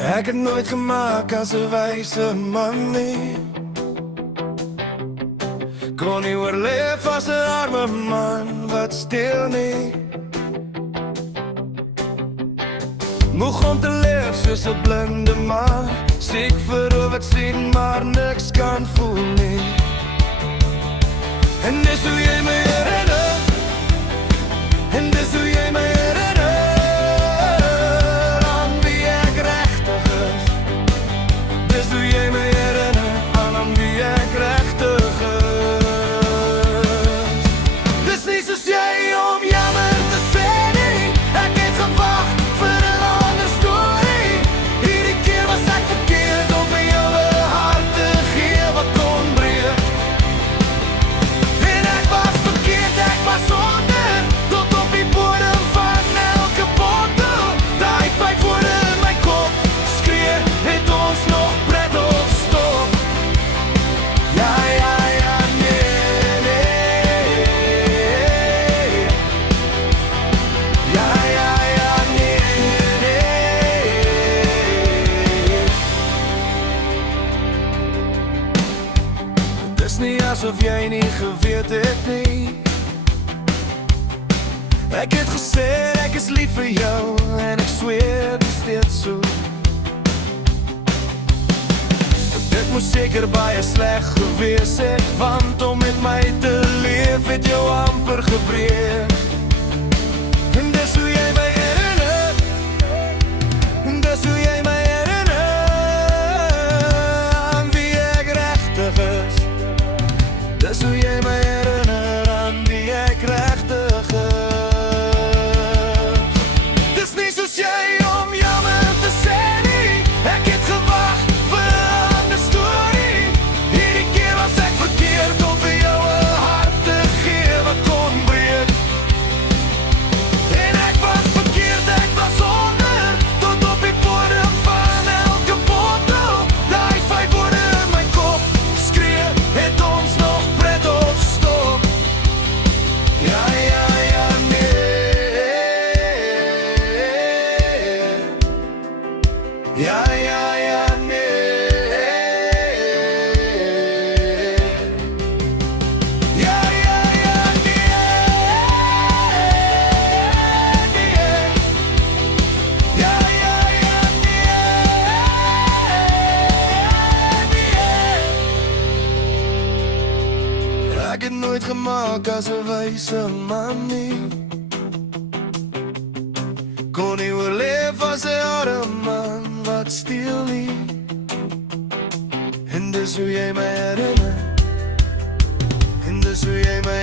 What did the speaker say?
Ek het nooit gemaak as 'n wyse man nie. Kon nie oorleef as 'n arme man wat steel nie. Moeg om te leef soos 'n blinde man, siek vir wat sien maar niks kan voel nie. En dis hoe jy my herinner, en dis hoe jy my herinner aan wie ek regtig is. Dis hoe jy my herinner aan wie ek regtig is. Dis nie soos jy om jammer te sê nie. Ek het gewag vir 'n ander storie. Hierdie keer was ek verkeerd om vir jou 'n hart te gee wat kon breek. En ek was verkeerd, ek was onder, tot op die bodem van elke bottel. Daai 5 woorde in my kop skree, het ons nog pret of stop? Ja, ja, ja, nee, nee. Ja, ja, ja, nee, nee. Dis nie asof jy nie geweet het nie. Ek het gesê ek is lief vir jou en ek sweer dit is steeds so. Dit moes seker baie sleg gewees het, want om met my te leef het jou amper gebreek. En dis hoe jy my herinner, en dis hoe jy my herinner aan wie ek regtig is. Dis hoe jy my herinner aan wie ek regtig is. Dis nie soos jy om jammer te sê nie. Ek het gewag vir 'n ander storie. Hierdie keer was ek verkeerd om vir jou 'n hart te gee wat kon breek. En ek was verkeerd, ek was onder, tot op die bodem van elke bottel. Daai 5 woorde in my kop skree, het ons nog pret of stop? Ja, ja, ja, nee. Ja, ja, ja, nee. Ja, ja, ja, nee. Ja, ja, ja, nee. Ek het nooit gemaak as 'n wyse man nie. Kon nie oorleef as 'n arme man wat steel nie. En dis hoe jy my herinner, en dis hoe jy my